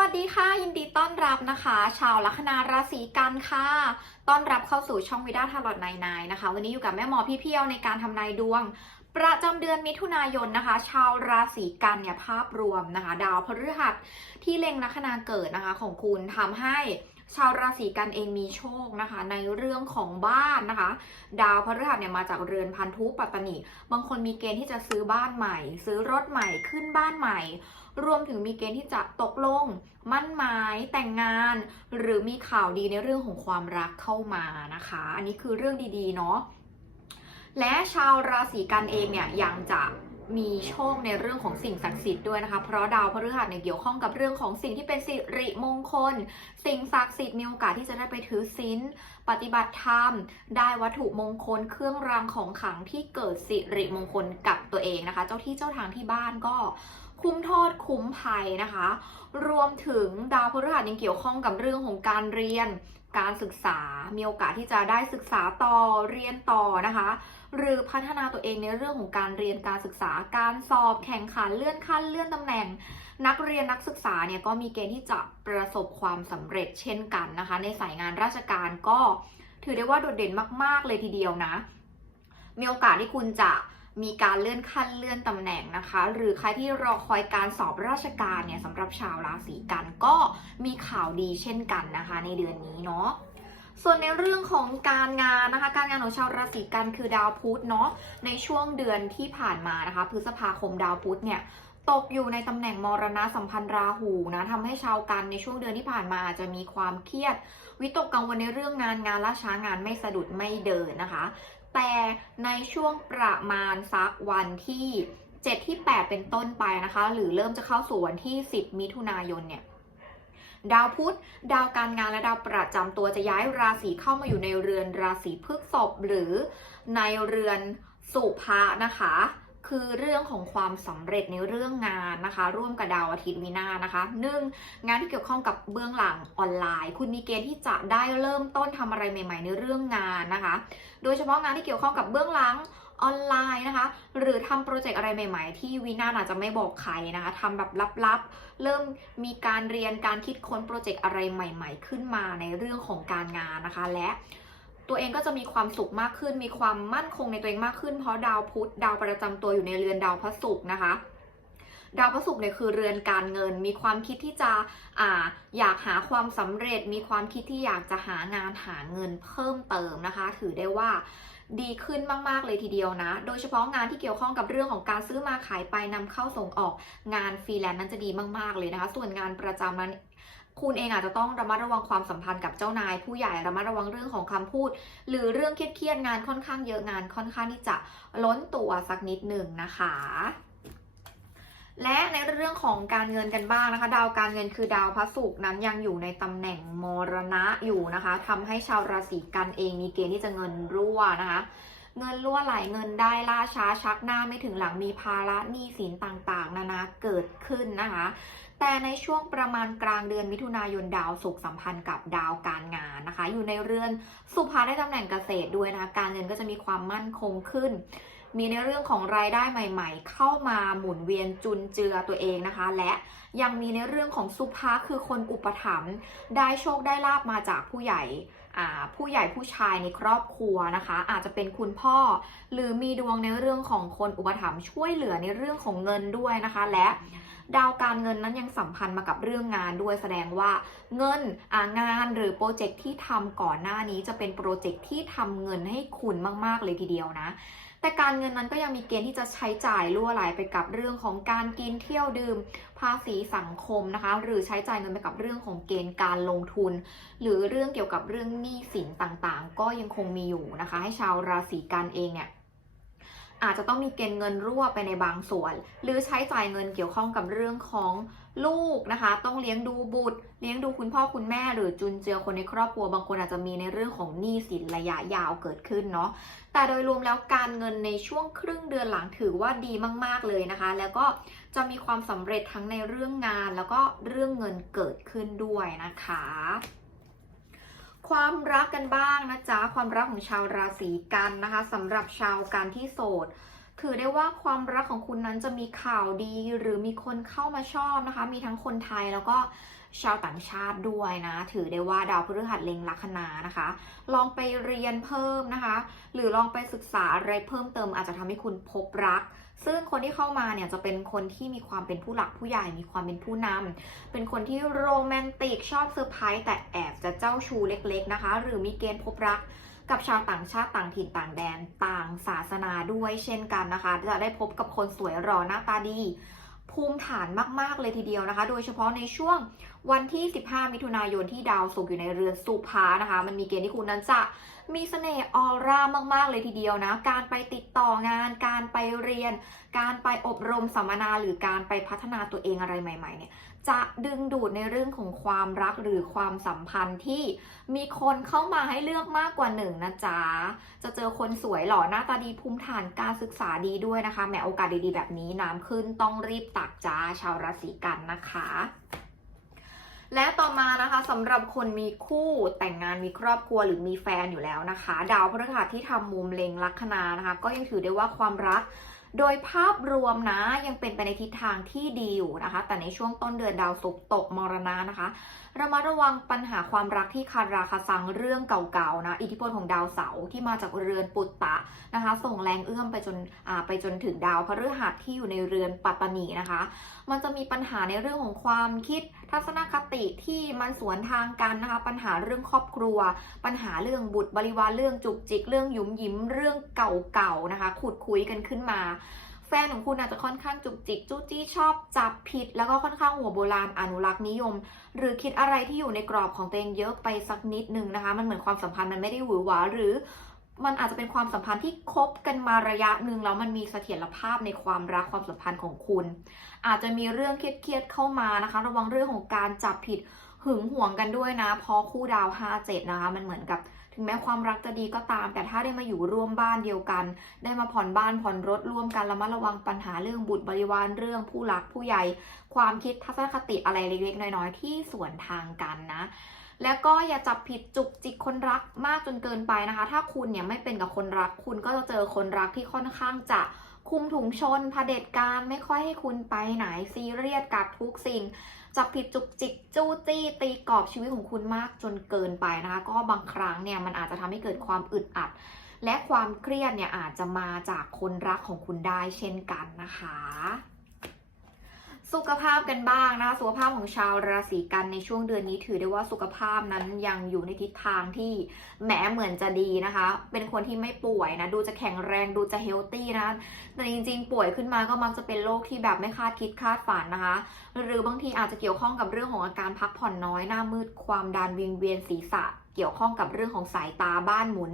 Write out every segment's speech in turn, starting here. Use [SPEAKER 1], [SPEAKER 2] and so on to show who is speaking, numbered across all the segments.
[SPEAKER 1] วัสดีค่ะ ยินดีต้อนรับนะคะ ชาวลัคนาราศีกันค่ะ ต้อนรับเข้าสู่ช่องวิดาทาร์ลอตไนนายนะคะ วันนี้อยู่กับแม่หมอพี่เพียวในการทำนายดวง ประจำเดือนมิถุนายนนะคะ ชาวราศีกันเนี่ยภาพรวมนะคะ ดาวพฤหัสที่เล็งลัคนาเกิดนะคะของคุณทำให้ ชาวราศีกันเองมีโชคนะคะ ในเรื่องของบ้านนะคะ ดาวพฤหัสเนี่ยมาจากเรือนพันธุปัตตนีบางคนมีเกณฑ์ที่จะซื้อบ้านใหม่ ซื้อรถใหม่ขึ้นบ้านใหม่ รวมถึงมีเกณฑ์ที่จะตกลง มั่นหมายแต่งงาน หรือมีข่าวดีในเรื่องของความรักเข้ามานะคะ อันนี้คือเรื่องดีๆเนาะและชาวราศีกันเองเนี่ยยังจะ มีโชคในเรื่องของสิ่งศักดิ์สิทธิ์ด้วยนะคะ เพราะดาวพฤหัสเนี่ยเกี่ยวข้องกับเรื่องของสิ่งที่เป็นสิริมงคล สิ่งศักดิ์สิทธิ์มีโอกาสที่จะได้ไปถือศีลปฏิบัติธรรม ได้วัตถุมงคล เครื่องรางของขลังที่เกิดสิริมงคลกับตัวเองนะคะ เจ้าที่เจ้าทางที่บ้านก็ คุ้มโทษคุ้มภัยนะคะ รวมถึงดาวพฤหัสยังเกี่ยวข้องกับเรื่องของการเรียน การศึกษา มีโอกาสที่จะได้ศึกษาต่อเรียนต่อนะคะ หรือพัฒนาตัวเองในเรื่องของการเรียนการศึกษา การสอบแข่งขันเลื่อนขั้นเลื่อนตำแหน่ง นักเรียนนักศึกษาเนี่ยก็มีเกณฑ์ที่จะประสบความสำเร็จเช่นกันนะคะ ในสายงานราชการก็ถือได้ว่าโดดเด่นมาก ๆ เลยทีเดียวนะ มีโอกาสที่คุณจะ มีการเลื่อนขั้นเลื่อนตำแหน่งนะคะ หรือใครที่รอคอยการสอบราชการเนี่ยสำหรับชาวราศีกันก็มีข่าวดีเช่นกันนะคะ ในเดือนนี้เนาะส่วนในเรื่องของการงานนะคะ การงานของชาวราศีกันคือดาวพุธเนาะในช่วงเดือนที่ผ่านมานะคะพฤษภาคมดาวพุธเนี่ยตกอยู่ในตำแหน่งมรณะสัมพันธ์ราหูนะทำให้ชาวกันในช่วงเดือนที่ผ่านมาอาจจะมีความเครียด วิตกกังวลในเรื่องงานงานล่าช้างานไม่สะดุดไม่เดินนะคะ แต่ในช่วงประมาณสักวันที่ 7 ที่ 8 เป็นต้นไปนะคะ หรือเริ่มจะเข้าสู่วันที่ 10 มิถุนายนเนี่ยดาวพุธ ดาวการงานและดาวประจำตัวจะย้ายราศีเข้ามาอยู่ในเรือนราศีพฤกษภหรือในเรือนสุภะนะคะ คือเรื่องของความสำเร็จในเรื่องงานนะคะ ร่วมกับดาวอาทิตย์วินานะคะหนึ่งงานที่เกี่ยวข้องกับเบื้องหลังออนไลน์ คุณมีเกณฑ์ที่จะได้เริ่มต้นทำอะไรใหม่ ๆ ในเรื่องงานนะคะ โดยเฉพาะงานที่เกี่ยวข้องกับเบื้องหลังออนไลน์นะคะ หรือทำโปรเจกต์อะไรใหม่ ๆ ที่วินาอาจจะไม่บอกใครนะคะทำแบบลับๆ เริ่มมีการเรียนการคิดค้นโปรเจกต์อะไรใหม่ ๆ ขึ้นมาในเรื่องของการงานนะคะ และ ตัวเองก็จะมีความสุขมากขึ้น มีความมั่นคงในตัวเองมากขึ้น เพราะดาวพุธดาวประจำตัวอยู่ในเรือนดาวพระศุกร์นะคะดาวพระศุกร์เนี่ยคือเรือนการเงิน มีความคิดที่จะอ่าอยากหาความสำเร็จ มีความคิดที่อยากจะหางานหาเงินเพิ่มเติมนะคะ ถือได้ว่าดีขึ้นมาก ๆ เลยทีเดียวนะ โดยเฉพาะงานที่เกี่ยวข้องกับเรื่องของการซื้อมาขายไปนำเข้าส่งออกงานฟรีแลนซ์นั้นจะดีมาก ๆ เลยนะคะ ส่วนงานประจำนั้น คุณเองอาจจะต้องระมัดระวังความสัมพันธ์กับเจ้านาย ผู้ใหญ่ระมัดระวังเรื่องของคำพูด หรือเรื่องเครียดๆงานค่อนข้างเยอะงานค่อนข้างที่จะล้นตัวสักนิดหนึ่งนะคะ และในเรื่องของการเงินกันบ้างนะคะ ดาวการเงินคือดาวพระศุกร์นั้นยังอยู่ในตำแหน่งมรณะอยู่นะคะทำให้ชาวราศีกันเองมีเกณฑ์ที่จะเงินรั่วนะคะ เงินล่วไหลเงินได้ล่าช้าชักหน้าไม่ถึงหลังมีภาระหนี้สินต่างๆ นานาเกิดขึ้นนะคะ แต่ในช่วงประมาณกลางเดือนมิถุนายนดาวศุกร์สัมพันธ์กับดาวการงานนะคะ อยู่ในเรือนสุภาได้ตำแหน่งเกษตรด้วยนะคะ การเงินก็จะมีความมั่นคงขึ้น มีในเรื่องของรายได้ใหม่ ๆ เข้ามาหมุนเวียนจุนเจือตัวเองนะคะ และยังมีในเรื่องของสุภาคือคนอุปถัมภ์ได้โชคได้ลาบมาจากผู้ใหญ่ผู้ใหญ่ผู้ชายในครอบครัวนะคะ อาจจะเป็นคุณพ่อ หรือมีดวงในเรื่องของคนอุปถัมภ์ช่วยเหลือในเรื่องของเงินด้วยนะคะ และดาวการเงินนั้นยังสัมพันธ์มากับเรื่องงานด้วยแสดงว่าเงินงานหรือโปรเจกต์ที่ทำก่อนหน้านี้จะเป็นโปรเจกต์ที่ทำเงินให้คุณมาก ๆ เลยทีเดียวนะ แต่การเงินนั้นก็ยังมีเกณฑ์ที่จะใช้จ่ายล่วไหลไปกับเรื่องของการกินเที่ยวดื่ม ภาษีสังคมนะคะ หรือใช้จ่ายเงินไปกับเรื่องของเกณฑ์การลงทุน หรือเรื่องเกี่ยวกับเรื่องหนี้สินต่างๆ ก็ยังคงมีอยู่นะคะ ให้ชาวราศีกันเองเนี่ยอาจจะต้องมีเกณฑ์เงินรั่วไปในบางส่วน หรือใช้จ่ายเงินเกี่ยวข้องกับเรื่องของ ลูกนะคะ ต้องเลี้ยงดูบุตร เลี้ยงดูคุณพ่อคุณแม่หรือจุนเจือคนในครอบครัวบางคนอาจจะมีในเรื่องของหนี้สินระยะยาวเกิดขึ้นเนาะแต่โดยรวมแล้วการเงินในช่วงครึ่งเดือนหลังถือว่าดีมาก ๆเลยนะคะ แล้วก็จะมีความสำเร็จทั้งในเรื่องงาน แล้วก็เรื่องเงินเกิดขึ้นด้วยนะคะความรักกันบ้างนะจ๊ะ ความรักของชาวราศีกันนะคะสำหรับชาวกันที่โสด ถือได้ว่าความรักของคุณนั้นจะมีข่าวดีหรือมีคนเข้ามาชอบนะคะ มีทั้งคนไทยแล้วก็ชาวต่างชาติด้วยนะ ถือได้ว่าดาวพฤหัสเล็งลัคนานะคะ ลองไปเรียนเพิ่มนะคะ หรือลองไปศึกษาอะไรเพิ่มเติมอาจจะทำให้คุณพบรัก ซึ่งคนที่เข้ามาเนี่ยจะเป็นคนที่มีความเป็นผู้หลักผู้ใหญ่มีความเป็นผู้นำเป็นคนที่โรแมนติกชอบเซอร์ไพรส์แต่แอบจะเจ้าชู้เล็ก ๆนะคะ หรือมีเกณฑ์พบรัก กับชาวต่างชาติต่างถิ่นต่างแดนต่างศาสนาด้วยเช่นกันนะคะ จะได้พบกับคนสวยหล่อหน้าตาดี ภูมิฐานมากๆเลยทีเดียวนะคะ โดยเฉพาะในช่วง วันที่ 15 มิถุนายนที่ดาวศุกร์อยู่ในเรือนสุภานะคะ มันมีเกณฑ์ที่คุณนั้นจะมีเสน่ห์ออร่ามาก ๆ เลยทีเดียวนะ การไปติดต่องาน การไปเรียน การไปอบรมสัมมนาหรือการไปพัฒนาตัวเองอะไรใหม่ ๆ เนี่ย จะดึงดูดในเรื่องของความรักหรือความสัมพันธ์ที่มีคนเข้ามาให้เลือกมากกว่าหนึ่งนะจ๊ะ จะเจอคนสวยหล่อหน้าตาดีภูมิฐานการศึกษาดีด้วยนะคะ แหมโอกาสดีๆแบบนี้น้ำขึ้นต้องรีบตักจ้าชาวราศีกันนะคะ และต่อมานะคะสำหรับคนมีคู่แต่งงานมีครอบครัวหรือมีแฟนอยู่แล้วนะคะ ดาวพฤหัสที่ทำมุมเล็งลัคนานะคะ ก็ยังถือได้ว่าความรักโดยภาพรวมนะยังเป็นไปในทิศทางที่ดีอยู่นะคะ แต่ในช่วงต้นเดือนดาวศุกร์ตกมรณะนะคะ ระมัดระวังปัญหาความรักที่คาราคาซังเรื่องเก่าๆนะ อิทธิพลของดาวเสาร์ที่มาจากเรือนปุตตะนะคะ ส่งแรงเอื้อมไปจนไปจนถึงดาวพฤหัสที่อยู่ในเรือนปัตตานีนะคะ มันจะมีปัญหาในเรื่องของความคิดทัศนคติที่มันสวนทางกันนะคะ ปัญหาเรื่องครอบครัว ปัญหาเรื่องบุตรบริวารเรื่องจุกจิกเรื่องหยุมหยิมเรื่องเก่าๆนะคะ ขุดคุยกันขึ้นมา แฟนของคุณอาจจะค่อนข้างจุกจิกจู้จี้ชอบจับผิด แล้วก็ค่อนข้างหัวโบราณอนุรักษ์นิยม หรือคิดอะไรที่อยู่ในกรอบของตัวเองเยอะไปสักนิดนึงนะคะ มันเหมือนความสัมพันธ์มันไม่ได้หวือหวาหรือมันอาจจะเป็นความสัมพันธ์ที่คบกันมาระยะหนึ่งแล้วมันมีเสถียรภาพในความรักความสัมพันธ์ของคุณ อาจจะมีเรื่องเครียดๆเข้ามานะคะ ระวังเรื่องของการจับผิด หึงหวงกันด้วยนะ เพราะคู่ดาว 5-7 นะคะ มันเหมือนกับถึงแม้ความรักจะดีก็ตาม แต่ถ้าได้มาอยู่ร่วมบ้านเดียวกัน ได้มาผ่อนบ้านผ่อนรถร่วมกันระมัดระวังปัญหาเรื่องบุตรบริวารเรื่องผู้หลักผู้ใหญ่ ความคิดทัศนคติอะไรเล็กๆน้อยๆที่สวนทางกันนะแล้วก็อย่าจับผิดจุกจิกคนรักมากจนเกินไปนะคะ ถ้าคุณเนี่ยไม่เป็นกับคนรัก คุณก็จะเจอคนรักที่ค่อนข้างจะคุมถุงชนเผด็จการไม่ค่อยให้คุณไปไหนซีเรียสกับทุกสิ่ง จับผิดจุกจิกจู้จี้ตีกรอบชีวิตของคุณมากจนเกินไปนะคะ ก็บางครั้งเนี่ยมันอาจจะทำให้เกิดความอึดอัด และความเครียดเนี่ยอาจจะมาจากคนรักของคุณได้เช่นกันนะคะ สุขภาพกันบ้างนะคะ สุขภาพของชาวราศีกันในช่วงเดือนนี้ถือได้ว่าสุขภาพนั้นยังอยู่ในทิศทางที่แหมเหมือนจะดีนะคะ เป็นคนที่ไม่ป่วยนะดูจะแข็งแรงดูจะเฮลตี้นะแต่จริงๆ ป่วยขึ้นมาก็มักจะเป็นโรคที่แบบไม่คาดคิดคาดฝันนะคะ หรือบางทีอาจจะเกี่ยวข้องกับเรื่องของอาการพักผ่อนน้อยหน้ามืดความดันวิงเวียนศีรษะ เกี่ยวข้องกับเรื่องของสายตาบ้านหมุน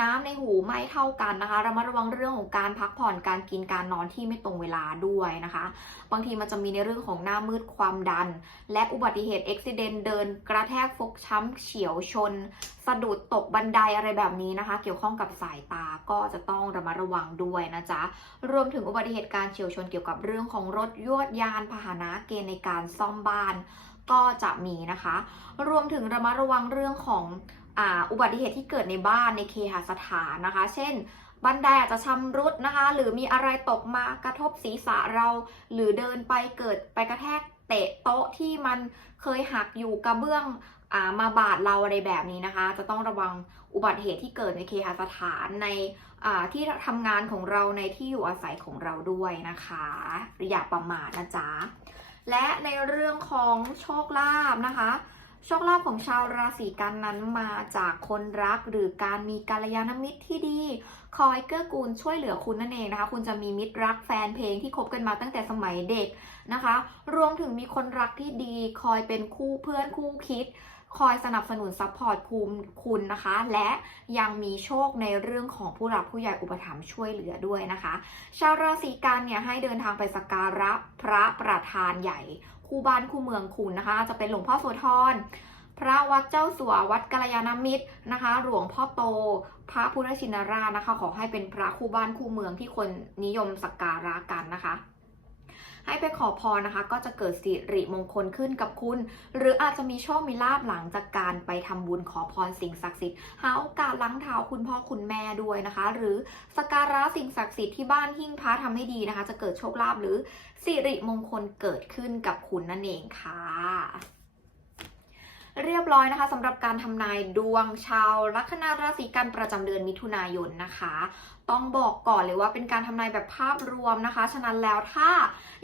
[SPEAKER 1] น้ำในหูไม่เท่ากันนะคะระมัดระวังเรื่องของการพักผ่อนการกินการนอนที่ไม่ตรงเวลาด้วยนะคะ บางทีมันจะมีในเรื่องของหน้ามืดความดัน และอุบัติเหตุอุบิเหตุเดิน กระแทกฟกช้ำเฉียวชน สะดุดตกบันไดอะไรแบบนี้นะคะ เกี่ยวข้องกับสายตาก็จะต้องระมัดระวังด้วยนะจ๊ะรวมถึงอุบัติเหตุการเฉียวชนเกี่ยวกับเรื่องของรถยวดยานพาหนะเกณฑ์ในการซ่อมบ้าน ก็จะมีนะคะ รวมถึงระมัดระวังเรื่องของอ,อุบัติเหตุที่เกิดในบ้านในเคหสถานนะคะ เช่น บันไดอาจจะชำรุดนะคะ หรือมีอะไรตกมากระทบศีรษะเรา หรือเดินไปเกิดไปกระแทกเตะโต๊ะที่มันเคยหักอยู่กระเบื้องอมาบาดเราอะไรแบบนี้นะคะ จะต้องระวังอุบัติเหตุที่เกิดในเคหสถานในที่ทำงานของเราในที่อยู่อาศัยของเราด้วยนะคะ อย่าประมาทนะจ๊ะ และในเรื่องของโชคลาภนะคะ โชคลาภของชาวราศีกันนั้นมาจากคนรักหรือการมีกัลยาณมิตรที่ดี คอยเกื้อกูลช่วยเหลือคุณนั่นเองนะคะ คุณจะมีมิตรรักแฟนเพลงที่คบกันมาตั้งแต่สมัยเด็กนะคะ รวมถึงมีคนรักที่ดี คอยเป็นคู่เพื่อนคู่คิด คอยสนับสนุนซัพพอร์ตคุณคุณนะคะ และยังมีโชคในเรื่องของผู้หลักผู้ใหญ่อุปถัมภ์ช่วยเหลือด้วยนะคะ ชาวราศีกันเนี่ยให้เดินทางไปสักการะพระประธานใหญ่คู่บ้านคู่เมืองคุณนะคะ จะเป็นหลวงพ่อโสธรพระวัดเจ้าสัววัดกัลยาณมิตรนะคะ หลวงพ่อโต พระพุทธชินราชนะคะ ขอให้เป็นพระคู่บ้านคู่เมืองที่คนนิยมสักการะกันนะคะ ให้ไปขอพรนะคะ ก็จะเกิดสิริมงคลขึ้นกับคุณ หรืออาจจะมีโชคมีลาบหลังจากการไปทำบุญขอพรสิ่งศักดิ์สิทธิ์หาโอกาสล้างเท้าคุณพ่อคุณแม่ด้วยนะคะ หรือสการะสิ่งศักดิ์สิทธิ์ที่บ้านหิ้งพระทำให้ดีนะคะ จะเกิดโชคลาภหรือสิริมงคลเกิดขึ้นกับคุณนั่นเองค่ะ เรียบร้อยนะคะสำหรับการทำนายดวงชาวลัคนาราศีกันประจำเดือนมิถุนายนนะคะ ต้องบอกก่อนเลยว่าเป็นการทำนายแบบภาพรวมนะคะ ฉะนั้นแล้วถ้า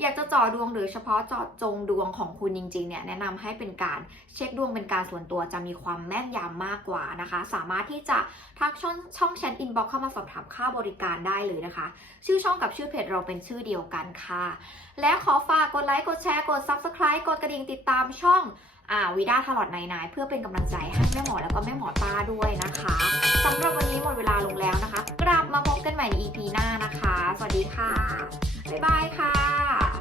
[SPEAKER 1] อยากจะเจาะดวงหรือเฉพาะเจาะจงดวงของคุณจริงๆเนี่ยแนะนำให้เป็นการเช็คดวงเป็นการส่วนตัวจะมีความแม่นยำมากกว่านะคะ สามารถที่จะทักช่องช่องแชทอินบ็อกเข้ามาสอบถามค่าบริการได้เลยนะคะ ชื่อช่องกับชื่อเพจเราเป็นชื่อเดียวกันค่ะ และขอฝากกดไลค์กดแชร์กด Subscribe กดกระดิ่งติดตามช่อง วิด้าทลอดไนนายเพื่อเป็นกำลังใจให้แม่หมอแล้วก็แม่หมอต้าด้วยนะคะสำหรับวันนี้หมดเวลาลงแล้วนะคะ กลับมาพบกันใหม่ใน EP หน้านะคะ สวัสดีค่ะ บ๊ายบายค่ะ